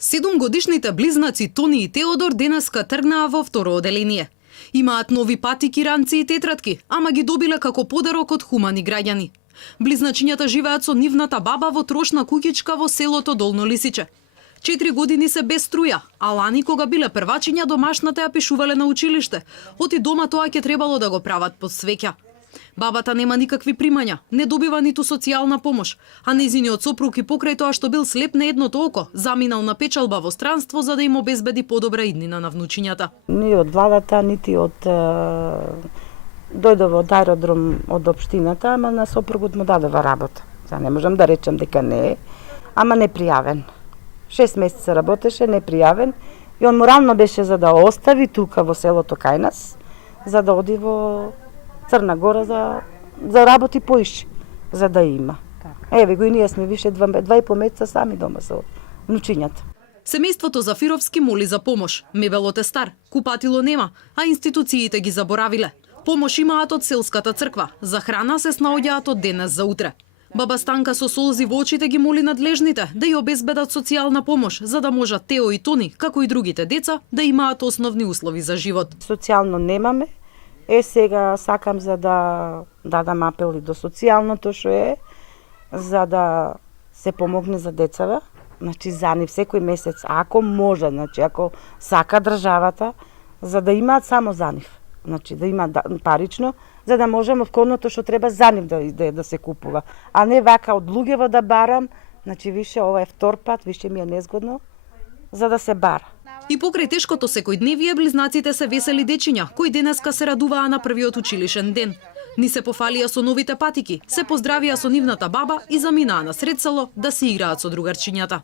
7-годишните близнаци Тони и Теодор денеска тргнаа во второ оделение. Имаат нови патики, ранци и тетратки, ама ги добиле како подарок од хумани граѓани. Близначињата живеат со нивната баба во трошна куќичка во селото Долно Лисиче. 4 години се без струја, а лани кога биле првачиња домашната ја пишувале на училиште. Оти дома тоа ќе требало да го прават под свеќа. Бабата нема никакви примања, не добива ниту социјална помош, а нејзиниот сопруг и покрај тоа што бил слеп на едното око, заминал на печалба во странство за да им обезбеди подобра иднина на внучињата. Ни од владата, нити од дојдов од аеродром од општината, ама на сопругот му дадова работа. Сега не можам да речем дека не е, ама не пријавен. 6 месеца работеше, не пријавен, и он морално беше за да остави тука во селото кај нас, за да оди во Црна Гора за работи поише, за да има. Еве го и ние сме више 2,5 месеца сами дома со внучињата. Семејството Зафировски моли за помош. Мебелот е стар, купатило нема, а институциите ги заборавиле. Помош имаат од селската црква, за храна се снаоѓаат од денес за утре. Баба Станка со солзи во очите ги моли надлежните да ја обезбедат социјална помош, за да можат Тео и Тони, како и другите деца, да имаат основни услови за живот. Социјално немаме. Сега сакам за да дадам апел и до социјалното што е, за да се помогне за децава, значи за нив секој месец, ако може, значи ако сака државата, за да имаат само за нив, значи да имаат парично, за да можам овконното што треба за нив да се купува, а не вака од луѓево да барам, значи више ова е втор пат, више ми е незгодно, за да се бара. И покрај тешкото секојдневие, близнаците се весели дечиња, кои денеска се радуваа на првиот училишен ден. Ни се пофалија со новите патики, се поздравија со нивната баба и заминаа на сред село да се играат со другарчињата.